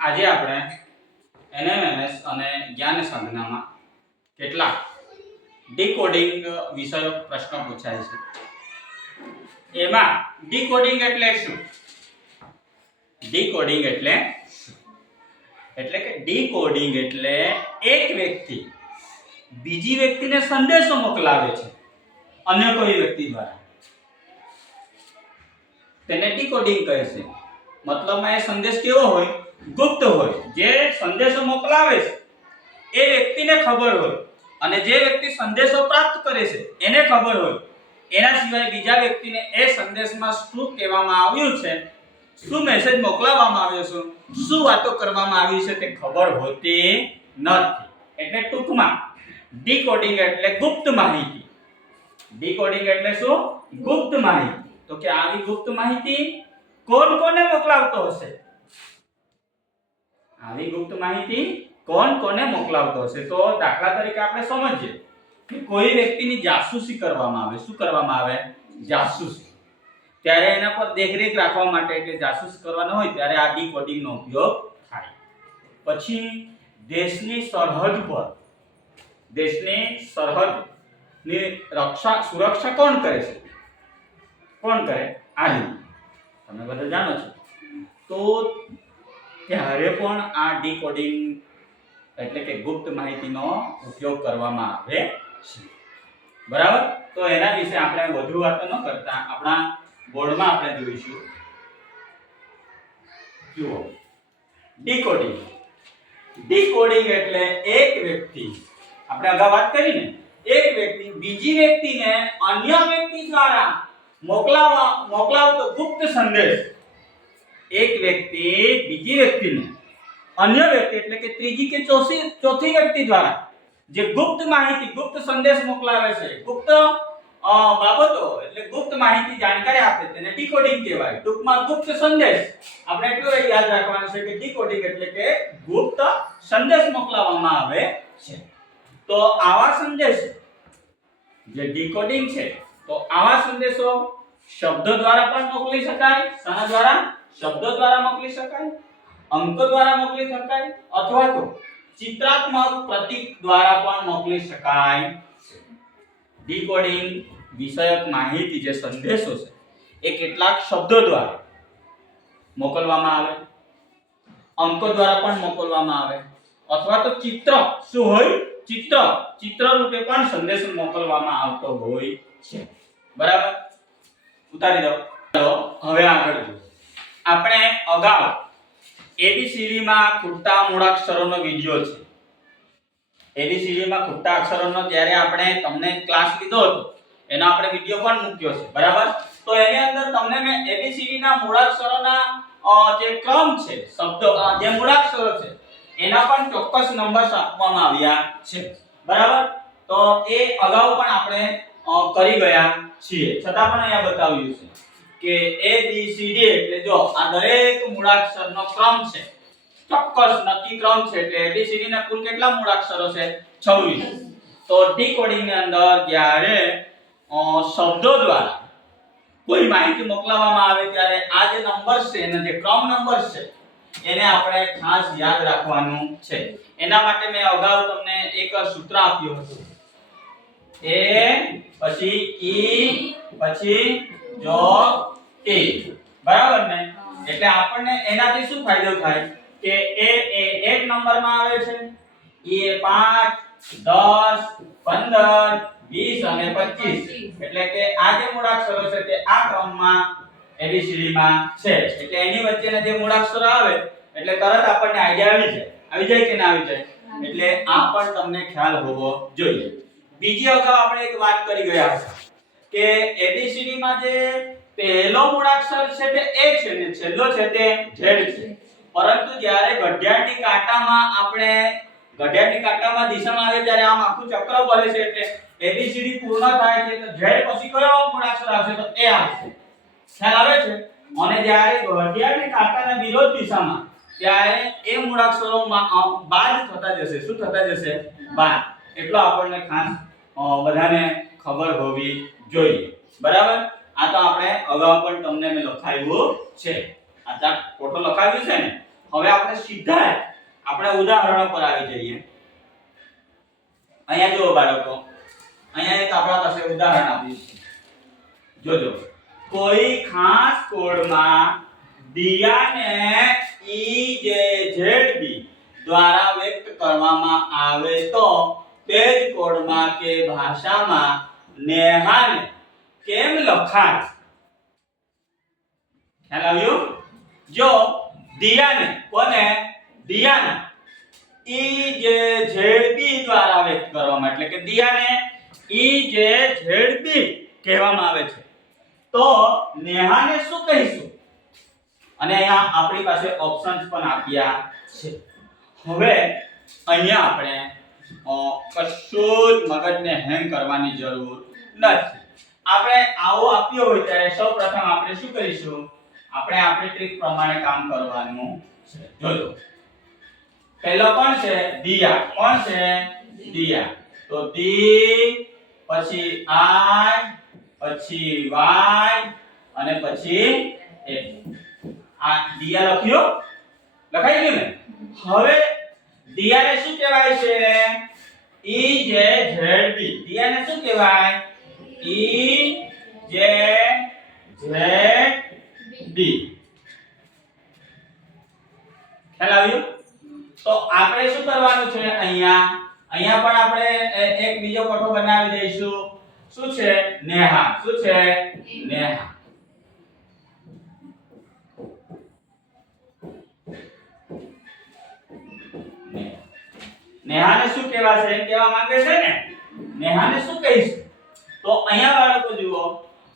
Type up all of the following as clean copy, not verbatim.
આજે આપણે એનએમએમએસ અને જ્ઞાન સાધનામાં કેટલાક ડીકોડિંગ વિષયક પ્રશ્નો પૂછાય છે. એમાં ડીકોડિંગ એટલે શું? ડીકોડિંગ એટલે કે ડીકોડિંગ એટલે એક વ્યક્તિ બીજી વ્યક્તિને સંદેશો મોકલાવે છે અન્ય કોઈ વ્યક્તિ દ્વારા. તેને ડીકોડિંગ કહે છે. મતલબમાં એ સંદેશ કેવો હોય? ગુપ્ત હોય. જે સંદેશો મોકલાવે છે એ વ્યક્તિને ખબર હોય અને જે વ્યક્તિ સંદેશો પ્રાપ્ત કરે છે એને ખબર હોય. એના સિવાય બીજા વ્યક્તિને એ સંદેશમાં શું કહેવામાં આવ્યું છે, શું મેસેજ મોકલવામાં આવ્યો છે, શું વાતો કરવામાં આવી છે તે ખબર હોતી નથી. એટલે ટૂંકમાં ડીકોડિંગ એટલે ગુપ્ત માહિતી. ડીકોડિંગ એટલે શું? ગુપ્ત માહિતી. તો કે આવી ગુપ્ત માહિતી કોણ કોને મોકલાવતો હશે? આવી ગુપ્ત માહિતી કોણ કોને મોકલાવતો હશે? તો દાખલા તરીકે આપણે સમજીએ કે કોઈ વ્યક્તિની જાસૂસી કરવામાં આવે. શું કરવામાં આવે? જાસૂસી. ત્યારે એના પર દેખરેખ રાખવા માટે એટલે જાસૂસ કરવાનો હોય ત્યારે આ ડીકોડિંગનો ઉપયોગ થાય. પછી દેશની સરહદની સુરક્ષા કોણ કરે છે? કોણ કરે? આર્મી. તમે બધા જાણો છો. તો ત્યારે પણ આ ડીકોડિંગ એટલે કે ગુપ્ત માહિતીનો ઉપયોગ કરવામાં આવે છે. બરાબર? તો એના વિશે આપણે વધુ વાતો ન કરતા આપણા બોર્ડમાં આપણે જોઈશું. જુઓ, ડીકોડિંગ. ડીકોડિંગ એટલે એક વ્યક્તિ, આપણે અગાઉ વાત કરી ને, એક વ્યક્તિ બીજી વ્યક્તિને અન્ય વ્યક્તિ દ્વારા મોકલાવતો ગુપ્ત સંદેશ. એક વ્યક્તિ બીજી વ્યક્તિને અન્ય વ્યક્તિ એટલે કે ત્રીજી કે ચોથી વ્યક્તિ દ્વારા જે ગુપ્ત માહિતી, ગુપ્ત સંદેશ મોકલાવે છે, ગુપ્ત બાબતો એટલે ગુપ્ત માહિતી, જાણકારી આપે તેને ડીકોડિંગ કહેવાય. ટૂંકમાં ગુપ્ત સંદેશ. આપણે એટલું યાદ રાખવાનું છે કે ડીકોડિંગ એટલે કે ગુપ્ત સંદેશ મોકલાવવામાં આવે છે. તો આવા સંદેશ જે ડીકોડિંગ છે, તો આવા સંદેશો શબ્દો દ્વારા પણ મોકલી શકાય. શાના દ્વારા? શબ્દો દ્વારા મોકલી શકાય, અંકો દ્વારા મોકલી શકાય અથવા તો ચિત્રાત્મક પ્રતીક દ્વારા પણ મોકલી શકાય. ડીકોડિંગ વિષયક માહિતી જે સંદેશો છે એ કેટલાક શબ્દો દ્વારા મોકલવામાં આવે, અંકો દ્વારા પણ મોકલવામાં આવે અથવા તો ચિત્ર શું હોય? ચિત્ર રૂપે પણ સંદેશ મોકલવામાં આવતો હોય છે. બરાબર? ઉતારી દો. હવે આગળ જો આપણે અગાઉ ABCD માં ખૂટતા મૂળાક્ષરોનો વિડિયો છે. ABCD માં ખૂટતા અક્ષરોનો જ્યારે આપણે તમને ક્લાસ લીધો હતો એનો આપણે વિડિયો પણ મૂક્યો છે. બરાબર? તો એની અંદર તમને મેં ABCD ના મૂળાક્ષરોના જે ક્રમ છે, શબ્દો જે મૂળાક્ષરો છે એના પણ ચોક્કસ નંબર્સ આપવામાં આવ્યા છે. બરાબર? તો એ અગાઉ પણ આપણે કરી ગયા છીએ, છતાં પણ અહીંયા બતાવ્યું છે કે ABCD એટલે જો આ દરેક મૂળાક્ષરનો ક્રમ છે, ચોક્કસ નક્કી ક્રમ છે. એટલે ABCD ના કુલ કેટલા મૂળાક્ષરો છે? 26. તો ડીકોડિંગ ની અંદર જ્યારે શબ્દો દ્વારા કોઈ માહિતી મોકલવામાં આવે ત્યારે આ જે નંબર્સ છે, એના જે ક્રમ નંબર્સ છે એને આપણે ખાસ યાદ રાખવાનું છે. એના માટે મેં અગાઉ તમને એક સૂત્ર આપ્યું હતું. A પછી E પછી જોગ T. બરાબર ને? એટલે આપણને એનાથી શું ફાયદો થાય કે A એ 1 નંબરમાં આવે છે, E એ 5, 10, 15, 20 અને 25. એટલે કે આ જે મૂળાક્ષરો છે તે આ ક્રમમાં ABCD માં છે. એટલે એની વચ્ચેના જે મૂળાક્ષરો આવે એટલે તરત આપણને આઈડિયા આવી જાય કે ના આવી જાય? એટલે આ પણ તમને ખ્યાલ હોવો જોઈએ. બીજી અગાઉ આપણે એક વાત કરી ગયા હતા કે ABCD માં જે પહેલો મૂળાક્ષર છે તે A છે ને છેલ્લો છે તે Z છે. પરંતુ જ્યારે ઘડિયાળની કાંટામાં દિશામાં આવે ત્યારે આમ આખું ચક્ર ફરે છે એટલે ABCD પૂર્ણ થાય છે તો Z પછી કયો મૂળાક્ષર આવશે? તો A આવશે. ખ્યાલ આવે છે? અને જ્યારે ઘડિયાળની કાંટાના વિરોધ દિશામાં ત્યારે એ મૂળાક્ષરો બાદ થતા જશે. શું થતા જશે? બાદ. એટલો આપણને ખાસ બધાને ખબર હોવી જોઈએ. બરાબર? આ તો આપણે અગાઉ પણ તમને મેં લખાવ્યું છે. આ ફોટો લખાવ્યું છે ને, હવે આપણે સીધા આપણે ઉદાહરણો પર આવી જઈએ. અહીંયા જુઓ બાળકો, અહીંયા એક આપણા પાસે ઉદાહરણ આપ્યું છે. જોજો, કોઈ ખાસ કોડમાં દિયાને EJZB દ્વારા વ્યક્ત કરવામાં આવે તો તે જ કોડમાં કે ભાષામાં નેહાને કેમ લખાય? ખ્યાલ આવ્યો? જો દિયાને કોને દિયાને EJZB દ્વારા વ્યક્ત કરવામાં એટલે કે દિયાને EJZB કહેવામાં આવે છે તો નેહાને શું કહીશું? અને અહીંયા આપણી પાસે ઓપ્શન્સ પણ આપ્યા છે. હવે અહીંયા આપણે કશું જ મગજને હેંગ કરવાની જરૂર નથી. આપણે આવો આપ્યો હોય ત્યારે સૌપ્રથમ આપણે શું કરીશું? આપણે આપણી ટ્રીક પ્રમાણે કામ કરવાનું છે. જોજો, પહેલો કોણ છે? દિયા. કોણ છે? દિયા. તો ડી પછી આઈ પછી વાય અને પછી એ. આ દિયા લખ્યો? લખાઈ ગયું ને? હવે દિયાને શું કહેવાય છે? EJZB. દિયાને શું કહેવાય? EJZB. ખ્યાલ આવ્યો? તો આપણે શું કરવાનું છે? અહીંયા પણ આપણે એક બીજો કોઠો બનાવી દઈશું. શું છે? નેહા. શું છે? નેહા. નેહાને શું કહેવાશે? કહેવા માંગે છે ને? નેહાને શું કહીશ? તો અહીંયા બાળકો જુઓ,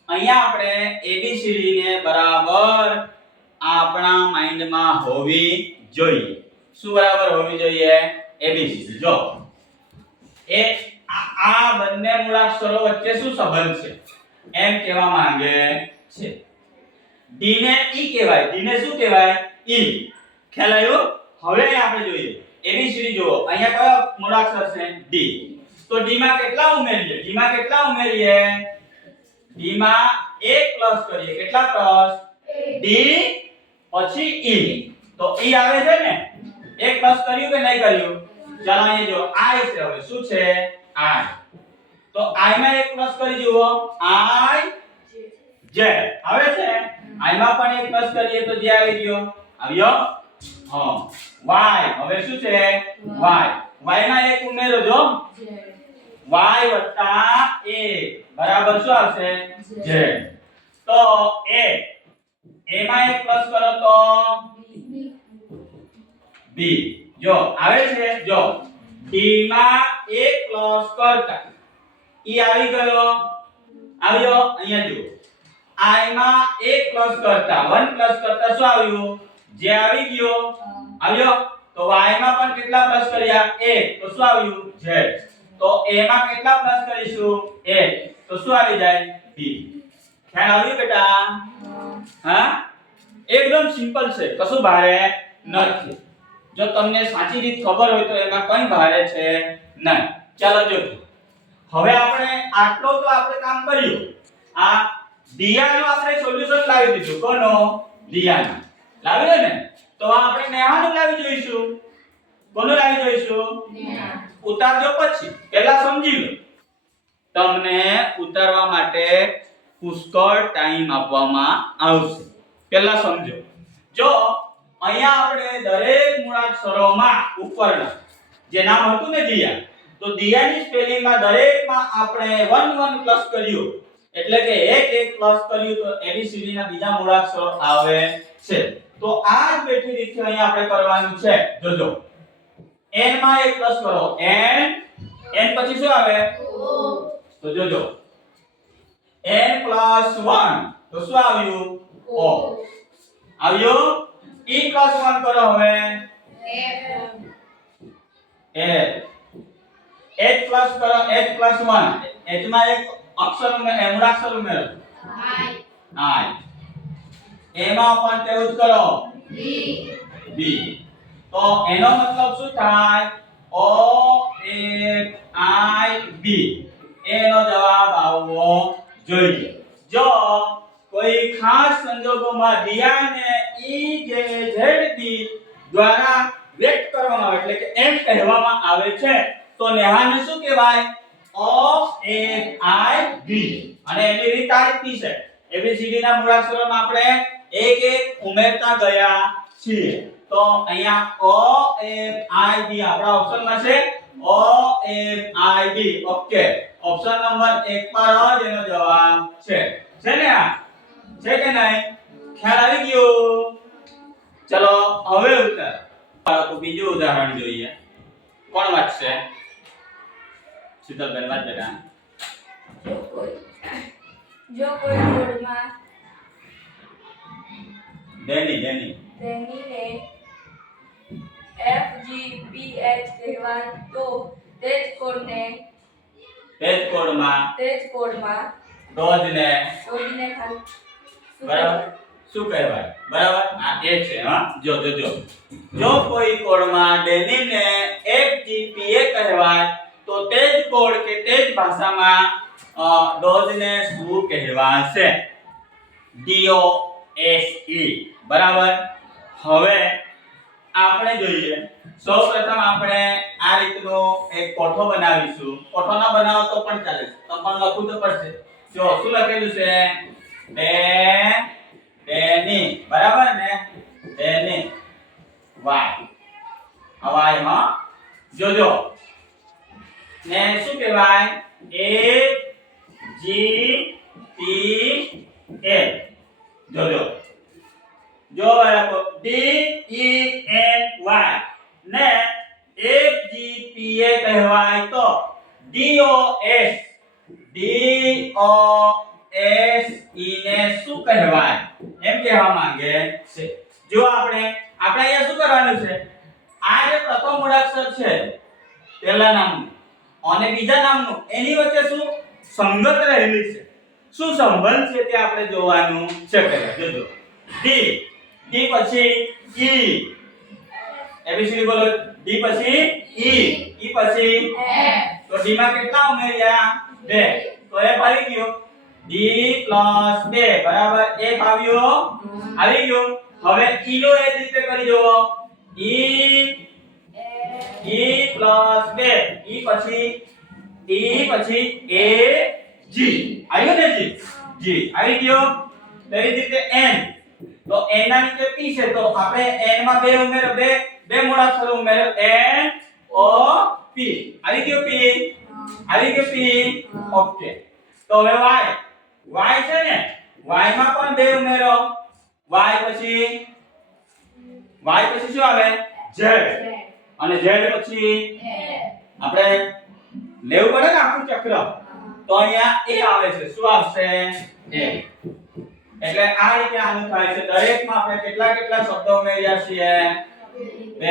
અહીંયા આપણે ABCD ને બરાબર આપણા માઈન્ડમાં હોવી જોઈએ. શું બરાબર હોવી જોઈએ? ABCD. જો આ બંને મૂળાક્ષરો વચ્ચે શું સંબંધ છે એમ કહેવા માંગે છે. D ને E કહેવાય. D ને શું કહેવાય? E. ખ્યાલ આવ્યો? હવે આપણે જોઈએ ABCD. જુઓ, અહીંયા કયો મૂળાક્ષર છે? D. તો D માં કેટલા ઉમેરીએ? D માં કેટલા ઉમેરીએ? D માં 1 પ્લસ કરીએ. કેટલા પ્લસ? D પછી E. તો E આવે છે ને? 1 પ્લસ કર્યું કે નહીં કર્યું? ચાલો અહીંયા જો I છે. હવે શું છે? I. તો I માં 1 પ્લસ કરી જુઓ. I J આવે છે. I માં પણ 1 પ્લસ કરીએ તો J આવી ગયો. આવ્યો? હા. Y. હવે શું છે? Y. Y માં 1 ઉમેરો જો. Y વત્તા 1 બરાબર શું આવશે? Z. તો A. A માં 1 પ્લસ કરો તો B. જો આવે છે? જો D માં 1 પ્લસ કરતા E આવી ગયો. આવ્યો? અહીંયા જુઓ, I માં 1 પ્લસ કરતા 1 પ્લસ કરતા શું આવ્યું? J આવી ગયો. આવ્યો? તો Y માં પણ કેટલા પ્લસ કર્યા? 1. તો શું આવ્યું? Z. તો A માં કેટલા પ્લસ કરીશું? 1. તો શું આવી જાય? B. ખ્યાલ આવ્યો બેટા? હા, એકદમ સિમ્પલ છે, કશું ભારે નથી. જો તમને સાચી રીત ખબર હોય તો એમાં કંઈ ભારે છે નહીં. ચાલો જો, હવે આપણે આટલો તો આપણે કામ કર્યું. આ દિયાનું આપણે સોલ્યુશન લાવી દીધું. કોનો? દિયાનું લાવ્યો ને? તો આપણે નેહાનું લાવી જોઈશું. કોનું લાવી જોઈશું? નેહા. ઉતારજો પછી. પહેલા સમજી લો. તમને ઉતારવા માટે પુષ્કળ ટાઈમ આપવામાં આવશે. પહેલા સમજો. જો અહીંયા આપણે દરેક મૂળાક્ષરોમાં ઉપરના જે નામ હતું ને દિયા, તો દિયાની સ્પેલિંગમાં દરેકમાં આપણે 1 1 પ્લસ કર્યું એટલે કે 1 1 પ્લસ કર્યું તો ABCD ના બીજા મૂળાક્ષરો આવે છે. તો આ જ બેઠી રીતે અહીંયા આપણે કરવાનું છે. જોજો, n માં 1 પ્લસ કરો. n પછી શું આવે? O. તો જોજો, n + 1 તો શું આવ્યું? O. આવ્યો? e + 1 કરો. હવે f. h પ્લસ કરો. h + 1 h માં એક અક્ષર મૂળાક્ષર ઉમેરો. I. એમાં પણ તેવું જ કરો. B. તો એનો મતલબ શું થાય? O F I B. એનો જવાબ આવવો જોઈએ. જો કોઈ ખાસ સંજોગોમાં દિયાને EJZB દ્વારા વ્યક્ત કરવામાં આવે એટલે કે એમ કહેવામાં આવે છે તો નેહાને શું કહેવાય O F I B અને એની રીત આ રીતની છે ABCD ના મૂળાક્ષરોમાં આપણે એક એક ઉમેરતા ગયા છીએ તો અહીંયા O F I B આપણા ઓપ્શનમાં છે O F I B okay option number 1 પર જ એનો જવાબ છે ને આ છે કે નહીં ખ્યાલ આવી ગયો ચલો હવે ઉત્તર બાળકો બીજું ઉદાહરણ જોઈએ કોણ વાંચશે શીતલબેન વાત બેટા જો કોઈ કોડમાં ડેની ને F G P H કહેવાય તો તે જ કોડમાં ડોજને શોધીને ખાલી બરાબર શું કહેવાય બરાબર આ એ છે હા જો જો કોઈ કોડમાં ડેનીને FGPA કહેવાય તો તે જ કોડ કે તે જ ભાષામાં ડોજને શું કહેવાશે DOSE બરાબર હવે આપણે જોઈએ સૌપ્રથમ આપણે આ રીતનો એક કોઠો બનાવીશું કોઠો ના બનાવો તો પણ ચાલે તો પણ લખવું તો પડશે જો શું લખેલું છે ડેની બરાબર ને ડેની વાય હવાય માં જોજો ને શું કહેવાય A G P A જોજો જો બરાબર D E N Y ને FGPA કહેવાય તો DOS ને શું કહેવાય એમ કહેવા માંગે છે જો આપણે અહીંયા શું કરવાનું છે આ જે પ્રથમ મૂળાક્ષર છે પહેલા નામનું અને બીજા નામનું એની વચ્ચે શું સંગત રહેલી છે શું સંબંધ છે તે આપણે જોવાનું છે પહેલા જોજો D પછી E ABCD બોલો D પછી E પછી F તો D માં કેટલા ઉમેર્યા 2 તો F આવી ગયો D + 2 બરાબર F આવી ગયો હવે E નો એ જ રીતે કરી જુઓ E + 2 E પછી A G આવ્યો ને G આવી ગયો તેવી જ રીતે N તો N ના નીચે P છે તો આપણે N માં બે ઉમેરો બે મૂળાક્ષરો ઉમેરો N O P આવી ગયો P ઓકે તો હવે Y છે ને Y માં પણ બે ઉમેરો Y પછી શું આવે Z અને Z પછી આપણે લેવું પડે ને આખું ચક્ર તો અહીંયા A આવે છે શું આવશે A એટલે આ રીતે આનું થાય છે દરેકમાં આપણે કેટલા શબ્દો ઉમેર્યા છે બે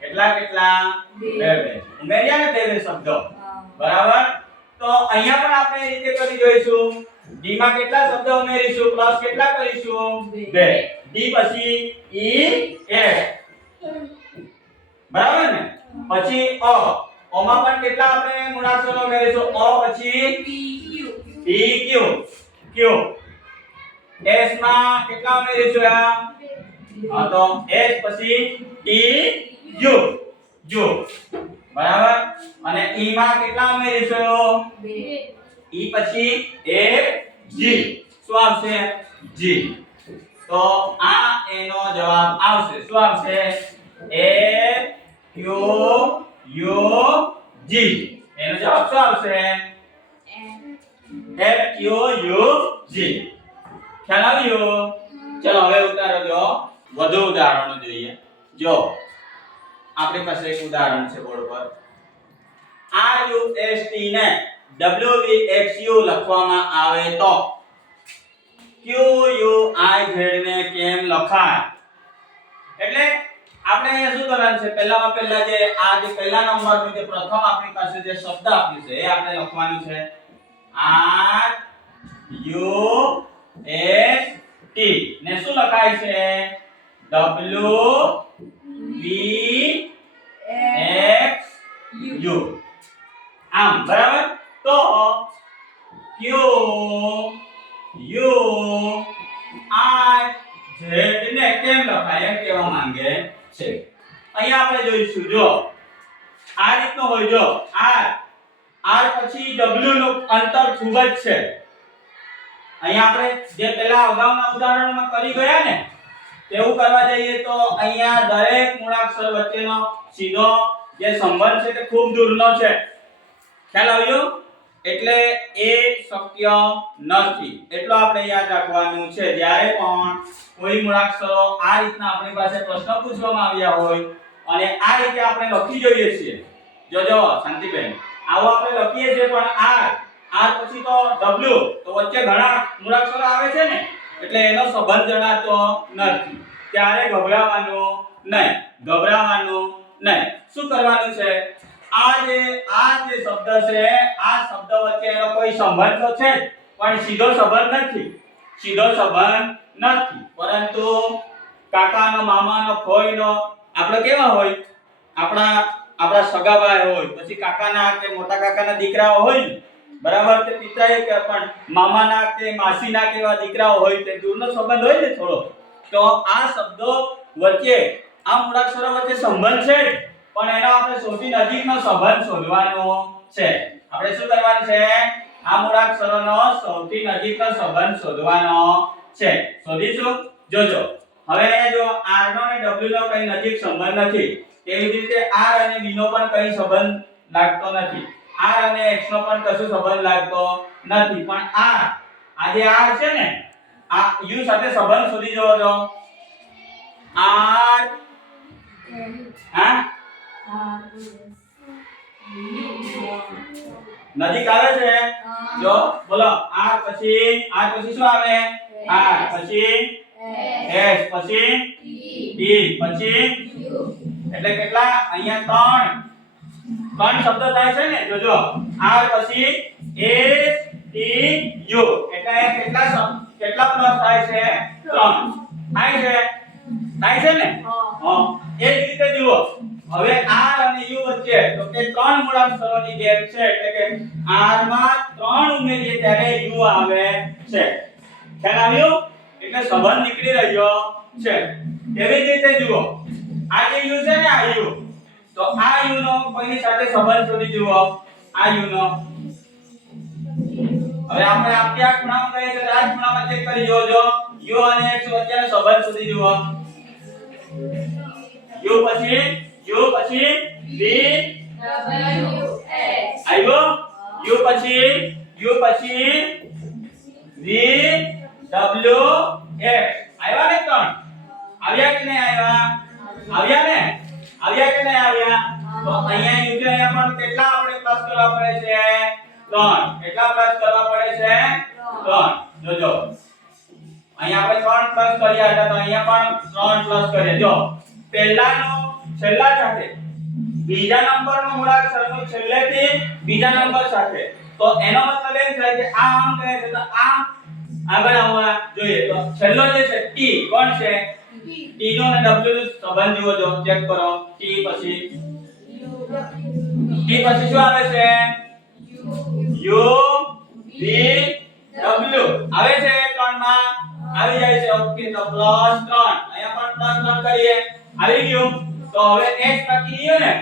કેટલા બે ઉમેર્યા ને બે શબ્દો બરાબર તો અહીંયા પણ આપણે એ રીતે કરી જોઈશું D માં કેટલા શબ્દો ઉમેરીશું પ્લસ કેટલા કરીશું બે D પછી E F બરાબર ને પછી O માં પણ કેટલા આપણે મૂળાક્ષરો ઉમેરીશું O પછી P Q S માં કેટલા ઉમેરીશું આ તો S પછી T U બરાબર અને E માં કેટલા ઉમેરીશું E પછી F G શું આવશે G તો આ એનો જવાબ આવશે શું આવશે F Q U G એનો જવાબ શું આવશે F Q U G ખ્યાલ આવ્યો ચલો હવે ઉતારો જો વધુ ઉદાહરણો જોઈએ જો આપણી પાસે એક ઉદાહરણ છે બોર્ડ પર RUST ને WVXU લખવામાં આવે તો QUIZ ને કેમ લખાય એટલે આપણે અહીંયા શું કરવાનું છે પહેલા જે આ જે પહેલા નંબરનું જે પ્રથમ આપણી પાસે જે શબ્દ આપ્યું છે એ આપણે લખવાનું છે RUST ને શું લખાય છે WVXU આમ બરાબર તો QUIZ ને કેમ લખાય એમ કહેવા માંગે છે. અહીંયા આપણે જોઈશું જો આ રીતનો હોય જો r પછી w નું અંતર ખૂબ જ છે. અહીંયા આપણે જે પેલા અગાઉના ઉદાહરણમાં કરી ગયા ને તેવું કરવા જઈએ તો અહીંયા દરેક મૂળાક્ષર વચ્ચેનો સીધો જે સંબંધ છે તે ખૂબ દૂરનો છે. ખ્યાલ આવ્યો? એટલે એ શક્ય નથી. એટલો આપણે યાદ રાખવાનું છે. જ્યારે પણ કોઈ મૂળાક્ષરો આ રીતના આપણી પાસે પ્રશ્ન પૂછવામાં આવ્યા હોય અને આ રીતે આપણે લખી જોઈએ છીએ. જોજો શાંતિબેન, આવો આપણે લખીએ છીએ પણ r પછી તો w તો વચ્ચે ઘણા મૂળાક્ષરો આવે છે ને એટલે એનો સંબંધ જણાતો નથી. ત્યારે ગભરાવાનું નહીં. શું કરવાનું છે? આ જે શબ્દ છે આ શબ્દ વચ્ચે એનો કોઈ સંબંધ તો છે પણ સીધો સંબંધ નથી. પરંતુ કાકાનો, મામાનો, ફોઈનો આપણે કેવા હોય? આપણા સગાભાઈ હોય, પછી કાકાના કે મોટા કાકાના દીકરાઓ હોય ને, બરાબર? તે પિતાએ કે પણ મામાના કે માસીના કેવા દીકરાઓ હોય તે દૂરનો સંબંધ હોય ને થોડો. તો આ શબ્દો વચ્ચે આ મૂળાક્ષરો વચ્ચે સંબંધ છે પણ એનો આપણે સૌથી નજીકનો સંબંધ શોધવાનો છે. આપણે શું કરવાનું છે? આ મૂળાક્ષરોનો સૌથી નજીકનો સંબંધ શોધવાનો છે. શોધીશું. જોજો હવે અહીંયા જો r નો અને w નો કઈ નજીક સંબંધ નથી. તેવી જ રીતે r અને v નો પણ કઈ સંબંધ લાગતો નથી. r અને x નો પણ કશું સંબંધ લાગતો નથી. પણ આ જે r છે ને આ u સાથે સંબંધ શોધી જોવો છો. r નજીક આવે છે. જો બોલો r પછી શું આવે? r પછી s પછી t પછી એટલે કેટલા? અહીંયા ત્રણ શબ્દ થાય છે ને. જોજો r પછી s t u એટલે અહીંયા કેટલા પ્લસ થાય છે? 3 થાય છે ને. એ જ રીતે જુઓ હવે r અને u વચ્ચે તો કે 3 મૂળાક્ષરોની ગેપ છે એટલે કે r માં 3 ઉમેરીએ ત્યારે u આવે છે. ખ્યાલ આવ્યો? એટલે સંબંધ નીકળી રહ્યો છે. એવી જ રીતે જુઓ આ જે u છે ને આ u તો આ u નો કોઈની સાથે સંબંધ શોધી જુઓ. આ u નો હવે આપણે આ ખૂણામાં કહીએ તો આ ખૂણામાં ચેક કરી જોજો u અને x વચ્ચેનો સંબંધ શોધી જુઓ. u પછી v આવ્યો. u પછી v w x આવ્યા ને? 3 આવ્યા કે નહીં આવ્યા? આવ્યા ને? આવ્યા કે નહીં આવ્યા? તો અહીંયા u છે અહીંયા પણ કેટલા આપણે પ્લસ કરવા પડે છે? 3. કેટલા પ્લસ કરવા પડે છે? 3. જોજો અહીંયા આપણે 3 પ્લસ કર્યા હતા તો અહીંયા પણ 3 પ્લસ કરીએ. જો પહેલાનો છેલ્લા સાથે બીજા નંબરનો મૂળાક્ષરનો છેલ્લેથી બીજા નંબર સાથે તો એનો મતલબ એમ થાય કે આ આમ કહે છે તો આ આગળ આવવા જોઈએ. તો છેલ્લો જે છે t કોણ છે? t નો અને w નો સંબંધ જુઓ. જો ચેક કરો t પછી શું આવે છે? u v w આવે છે. 3 માં આવી જાય છે. ઓકે તો +3 અહીંયા પણ +3 કરીએ. આવી ગયું. તો હવે s બાકી રહ્યો ને.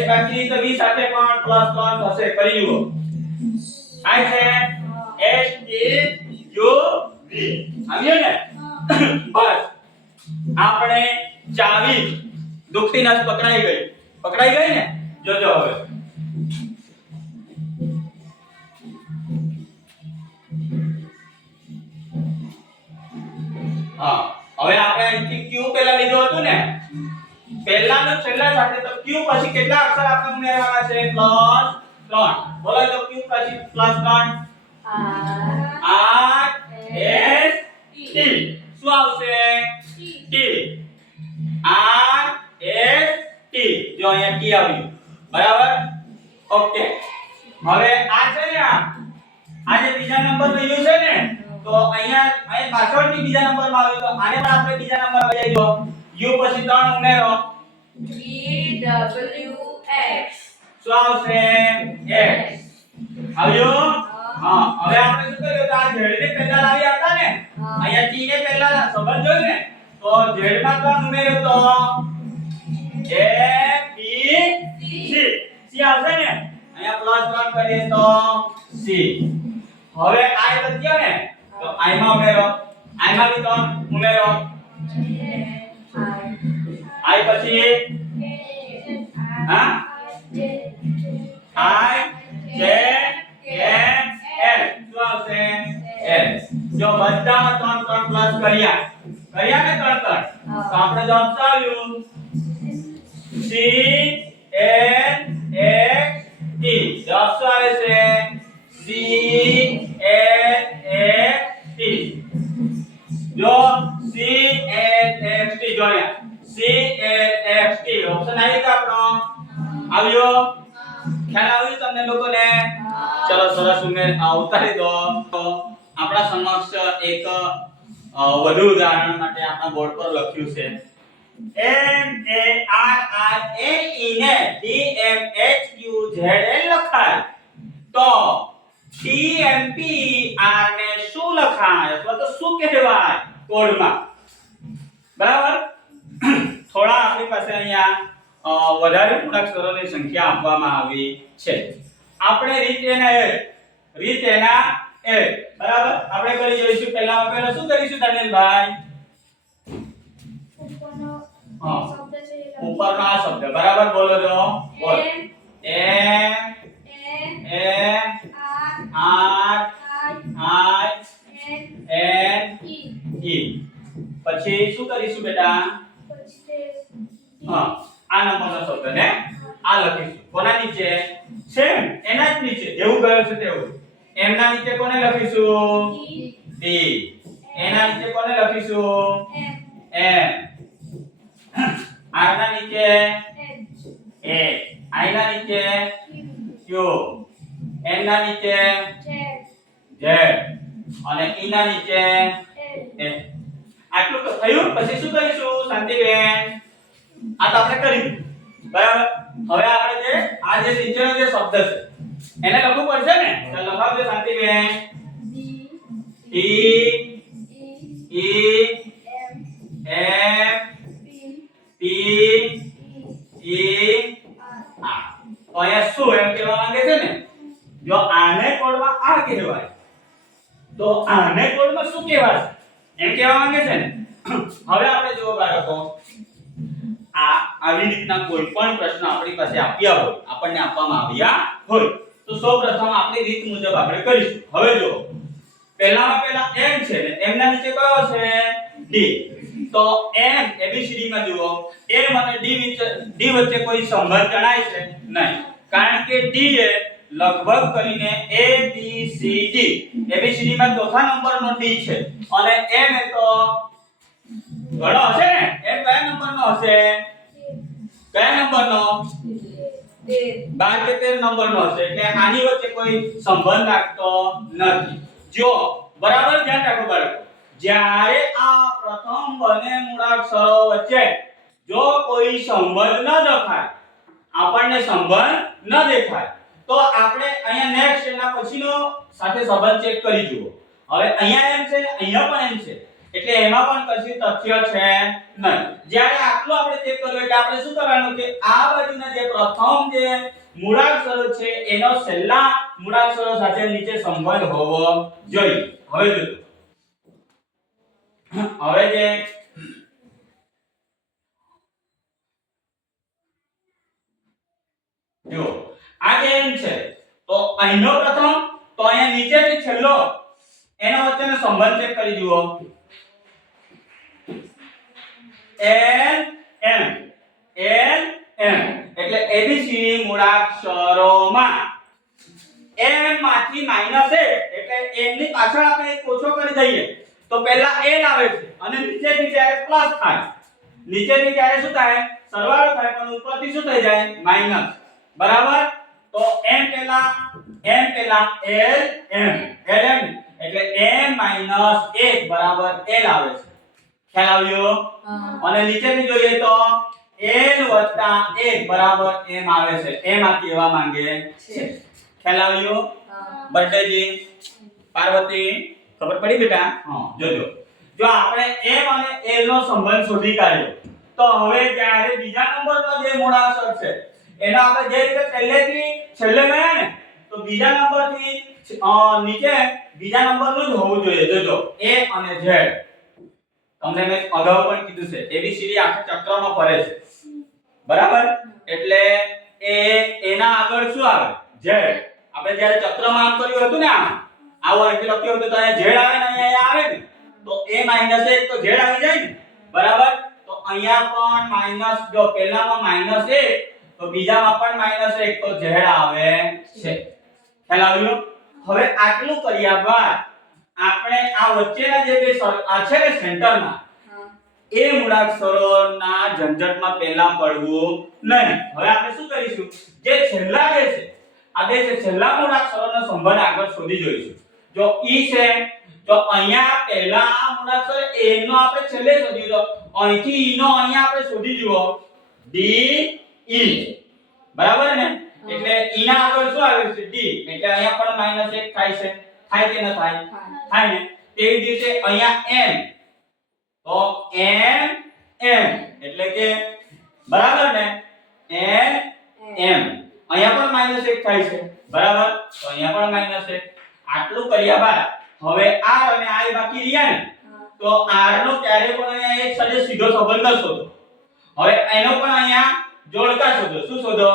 s બાકી તો v સાથે પણ +3 થશે. કરી જુઓ. આ છે s t u v આવ્યો ને. બસ આપણે ચાવી દુખતી નસ પકડાઈ ગઈ ને. જોજો હવે હવે આપણે અહીંથી q પહેલા લીધું હતું ને. પહેલાનો છેલ્લા સાથે તો q પછી કેટલા અક્ષર આપણે ઉમેરવાના છે? +3. બોલો તો q પછી +3 r s t શું આવશે? t r s t. જો અહીંયા t આવ્યું. બરાબર? ઓકે. હવે આ છે ને આ જે બીજા નંબરનો u છે ને તો અહીંયા પાછળથી બીજા નંબરમાં આવ્યો તો આને પણ આપણે બીજા નંબર લઈ જજો. u પછી 3 ઉમેરો v w x શું આવશે? x આવ્યો. હવે આપણે શું કર્યું? તો આ z ને પહેલા લાવ્યા હતા ને. અહીંયા t ને પહેલા સંબંધ જોયો ને તો તો z માં 3 ઉમેરો તો a b c c આવશે ને અહીંયા પ્લસ 3 કરીએ તો c હવે i વધ્યો ને તો i માં ઉમેરો i માં બી 3 ઉમેરો i પછી હા i j k l શું આવશે l જો બધામાં 3 3 પ્લસ કર્યા ને 3 3 તો આપણે જવાબ શું આવ્યું c l x t જવાબ શું આવે છે c l x t જો c l x t જોયા c l x t option આવી કે આપણો આવ્યો ખ્યાલ આવ્યો તમને લોકોને ચલો સરસ ઉમેર ઉતારી દો તો આપણા સમક્ષ એક વધુ ઉદાહરણ માટે આપણા બોર્ડ પર લખ્યું છે M A R I N E ને D M H Q Z L લખાય તો T M P R ને શું લખાય અથવા તો શું કહેવાય કોડમાં બરાબર થોડા આપણી પાસે અહીંયા વધારે પૂર્ણાક્ષરોની સંખ્યા આપવામાં આવી છે આપણે રીત એના એ બરાબર આપણે કરી જોઈશું પહેલા શું કરીશું ધનેશભાઈ ઉપરનો આ શબ્દ બરાબર બોલો જો બોલ M A R I N E પછી શું કરીશું બેટા હા આ નંબરનો શબ્દ ને આ લખીશું કોના નીચે સેમ એના જ નીચે જેવું ગયો છે તેવું m ના નીચે કોને લખીશું d એના નીચે કોને લખીશું m r ના નીચે a i ના નીચે q n ના નીચે z અને e ના નીચે l આટલું તો થયું પછી શું કરીશું શાંતિબેન આ તો આપણે કરી બરાબર હવે આપણે જે આ જે નીચેનો જે શબ્દ છે એને લખવું પડશે ને તો લખાવજો Shantiben D E M P E R તો અહીંયા શું એમ કહેવા માંગે છે ને જો આને કોડમાં આ કહેવાય તો આને કોડમાં શું કહેવાય એમ કહેવા માંગે છે ને હવે આપણે જુઓ બાળકો આવી રીતના કોઈ પણ પ્રશ્ન આપણી પાસે આપ્યા હોય આપણને આપવામાં આવ્યા હોય તો સૌપ્રથમ આપણી રીત મુજબ આપણે કરીશું હવે જો પહેલા m છે ને m ના નીચે કયો છે d તો m abcd માં જુઓ m અને d વચ્ચે કોઈ સંબંધ જણાય છે નહીં કારણ કે d એ લગભગ કરીને a b c d abcd માં ચોથા નંબરનો d છે અને m એ તો ઘણો હશે ને m કયા નંબરનો હશે કયા નંબરનો 12 કે 13 નંબરનો હશે એટલે આની વચ્ચે કોઈ સંબંધ રાખતો નથી જો બરાબર ધ્યાન રાખો બાળકો જ્યારે આ પ્રથમ બંને મૂળાક્ષરો વચ્ચે જો કોઈ સંબંધ ન દેખાય આપણને સંબંધ ન દેખાય તો આપણે અહીંયા નેક્સ્ટ એના પછીનો સાથે સંબંધ ચેક કરી જુઓ હવે અહીંયા એમ છે અહીંયા પણ એમ છે એટલે એમાં પણ કશું તથ્ય છે નહીં જ્યારે આટલું આપણે ચેક કર્યું એટલે આપણે શું કરવાનું કે આ બાજુના જે પ્રથમ જે મૂળાક્ષરો છે એનો છેલ્લા મૂળાક્ષરો સાથે નીચે સંબંધ હોવો જોઈએ હવે જે જો આ જે એમ છે તો અહીંનો પ્રથમ તો અહીંયા નીચેથી છેલ્લો એનો વચ્ચેનો સંબંધ ચેક કરી જુઓ N M એટલે ABC મૂળાક્ષરોમાં M માંથી માઈનસ a એટલે n ની પાછળ આપણે એક ઓછો કરી દઈએ તો પહેલા n આવે છે અને નીચેથી જ્યારે પ્લસ થાય નીચેથી જ્યારે શું થાય સરવાળો થાય પણ ઉપરથી શું થઈ જાય માઈનસ બરાબર તો m પેલા l m એટલે m - 1 બરાબર l આવે છે ખ્યાલ આવ્યો અને નીચેથી જોઈએ તો n + 1 બરાબર m આવે છે m આ કહેવા માંગે છે ખ્યાલ આવ્યો બર્થડેજી પાર્વતી ખબર પડી બેટા હા જોજો જો આપણે m અને l નો સંબંધ શોધી કાઢ્યો તો હવે જ્યારે બીજા નંબરનો જે મૂળાક્ષર છે એનો આપણે જે રીતે પહેલેથી છેલ્લે ગયા ને તો બીજા નંબરથી નીચે બીજા નંબરનું જ હોવું જોઈએ જોજો a અને z તમને મેં અગાઉ પણ કીધું છે ABCD આખા ચક્રમાં ફરે છે બરાબર એટલે એના આગળ શું આવે z આપણે જ્યારે ચક્રમાં આમ કર્યું હતું ને આવો અહીંથી લખ્યું હતું તો અહીંયા z આવે ને અહીંયા આવે ને તો a - 1 તો z આવી જાય ને બરાબર તો અહીંયા પણ માઈનસ જો પહેલામાં -1 તો બીજામાં પણ -1 તો z આવે છે ખ્યાલ આવ્યો હવે આટલું કર્યા બાદ આપણે આ વચ્ચેના જે બે આ છે ને સેન્ટરમાં એ મૂળાક્ષરોના ઝંઝટમાં પહેલા પડવું નહીં હવે આપણે શું કરીશું જે છેલ્લા બે છે આ બે જે છેલ્લા મૂળાક્ષરોનો સંબંધ આગળ શોધી જોઈશું જો ઈ છે તો અહીંયા પહેલા આ મૂળાક્ષર a નો આપણે છેલ્લે શોધ્યું તો અહીંથી ઈ નો અહીંયા આપણે શોધી જુઓ d e બરાબર ને એટલે ઈ ના આગળ શું આવે છે d એટલે અહીંયા પણ -1 થાય છે થાય કે ન થાય થાય ને તેવી જ રીતે અહીંયા m તો m એટલે કે બરાબર ને m અહીંયા પણ -1 થાય છે બરાબર તો અહીંયા પણ -1 આટલું કર્યા બાદ હવે r અને i બાકી રહ્યા ને તો r નો ક્યારે પણ અહીંયા એક સાથે સીધો સંબંધ ન શોધો હવે એનો પણ અહીંયા જોડકા શોધો શું શોધો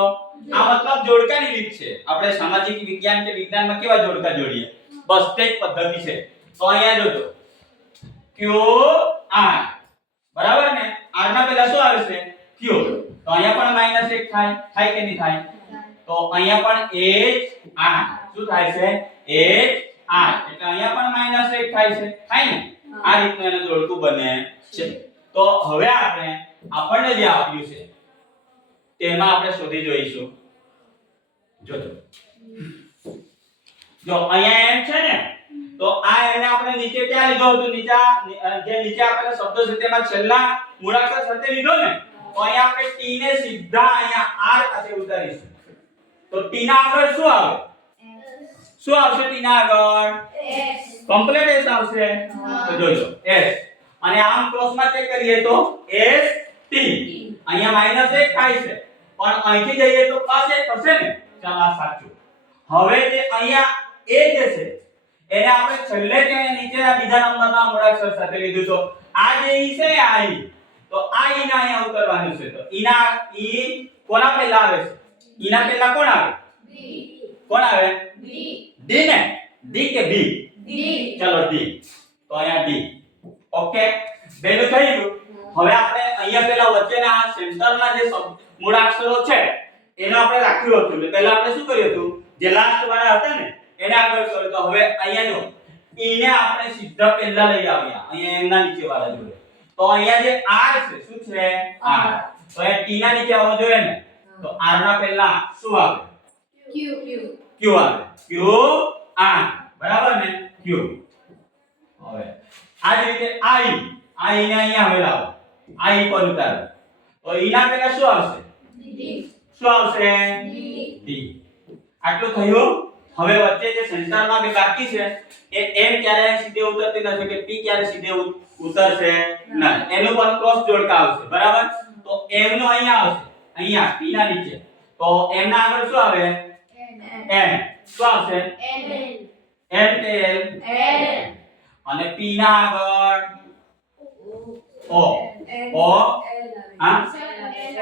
આ મતલબ જોડકાની રીત છે આપણે સામાજિક વિજ્ઞાન કે વિજ્ઞાનમાં કેવા જોડકા જોડીએ બસ તે જ પદ્ધતિ છે તો અહીંયા જોજો q r બરાબર ને r ના પહેલા શું આવે છે q તો અહીંયા પણ -1 થાય કે નહીં થાય તો અહીંયા પણ h r શું થાય છે h r એટલે અહીંયા પણ -1 થાય છે થાય ને આ રીતનું એનું જોડકું બને છે તો હવે આપણને જે આપ્યું છે તેમાં આપણે શોધી જોઈશું જોજો જો અહીંયા m છે ને તો આ m ને આપણે નીચે ક્યાં લીધો હતો જે નીચે આપેલા શબ્દો છે તેમાં છેલ્લા મૂળાક્ષર સાથે લીધો ને તો અહીંયા આપણે t ને સીધા અહીંયા r પાસે ઉતારીશું તો t ના આગળ શું આવે શું આવશે t ના આગળ s કમ્પ્લીટ s આવશે તો જોજો s અને આમ ક્રોસમાં ચેક કરીએ તો s t અહીંયા -1 થાય છે પણ અહીંથી જઈએ તો +1 થશે ને ચાલ આ સાચું હવે જે અહીંયા a જે છે એને આપણે છેલ્લે કે નીચેના બીજા નંબરના મૂળાક્ષર સાથે લીધું તો આ જે ઈ છે આ ઈ તો આ ઈ ના અહીંયા ઉતરવાનું છે તો ઈ કોના પહેલા આવે છે ઈ ના પહેલા કોણ આવે d કોણ આવે d ને d કે b d ચલો d તો અહીંયા d ઓકે બેનું થઈ ગયું હવે આપણે અહીંયા પેલા વચ્ચેના આ સેન્ટરના જે મૂળાક્ષરો છે એનો આપણે રાખ્યું હતું એટલે પહેલા આપણે શું કર્યું હતું જે લાસ્ટ વાળા હતા ને એને આગળ કર્યું તો હવે અહીંયા જો ઈ ને આપણે સીધા પહેલા લઈ આવ્યા અહીંયા એમના નીચે વાળા જોડે તો અહીંયા જે r છે શું છે r તો એ t ના નીચે આવવો જોઈએ ને તો r ના પહેલા શું આવે q આવે q r બરાબર ને q હવે આ જ રીતે i ને અહીંયા હવે લાવો i પર ઉતારો તો ઈ ના પહેલા શું આવશે d શું આવશે d આટલું થયું હવે વચ્ચે જે સેન્ટરમાં બે બાકી છે એ m ક્યારે સીધે ઉતરતી નથી કે p ક્યારે સીધે ઉતરશે ના એનું પણ ક્રોસ જોડકા આવશે બરાબર તો m નો અહીંયા આવશે અહીંયા p ના નીચે તો m ના આગળ શું આવે n શું આવશે n અને p ના આગળ o હા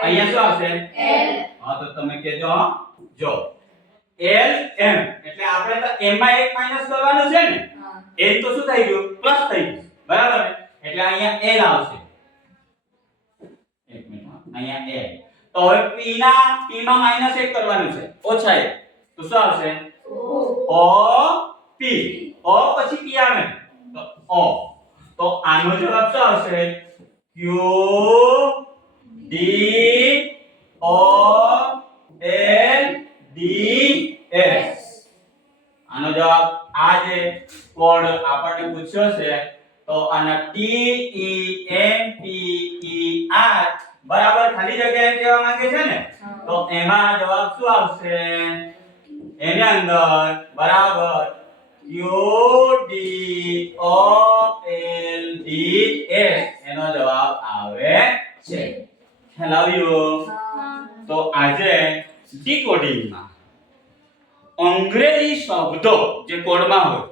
અહીંયા શું આવશે હા તો તમે કહેજો જો l m એટલે આપણે તો m માં 1 માઈનસ કરવાનું છે ને n તો શું થઈ ગયું પ્લસ થઈ ગયું બરાબર એટલે અહીંયા l આવશે એક મિનિટ અહીંયા l તો હવે p માં -1 કરવાનું છે ઓછા 1 તો શું આવશે o p o પછી p આવે તો o તો આનો જવાબ શું આવશે q d o l d s આનો જવાબ આ જે કોડ આપણને પૂછ્યો છે તો આના t e n t e r બરાબર ખાલી જગ્યાએ કહેવા માંગે છે ને તો એમાં જવાબ શું આવશે એની અંદર બરાબર q d o l d S એનો જવાબ આવે છે. ખ્યાલ આવ્યો? તો આજે ડીકોડિંગમાં અંગ્રેજી શબ્દો જે કોડમાં હોય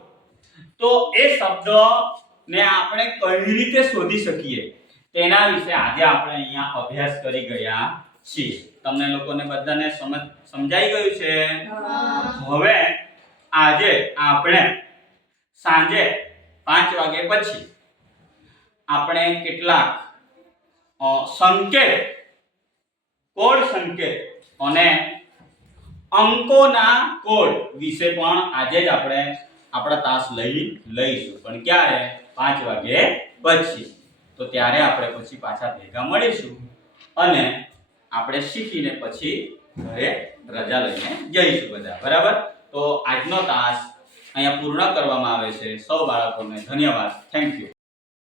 તો એ શબ્દને આપણે કઈ રીતે શોધી શકીએ તેના વિશે આજે આપણે અહીંયા અભ્યાસ કરી ગયા છીએ. તમને લોકોને બધાને સમજાઈ ગયું છે? હવે આજે આપણે સાંજે 5 વાગ્યા પછી આપણે કેટલાક સંકેત, કોડ સંકેત અને અંકોના કોડ વિશે પણ આજે જ આપણે આપણા તાસ લઈશું. પણ ક્યારે? 5 વાગ્યા પછી. તો ત્યારે આપણે પછી પાછા ભેગા મળીશું અને આપણે શીખીને પછી ઘરે રજા લઈને જઈશું બધા. બરાબર? તો આજનો તાસ અહીંયા પૂર્ણ કરવામાં આવે છે. સૌ બાળકોને ધન્યવાદ. Thank you.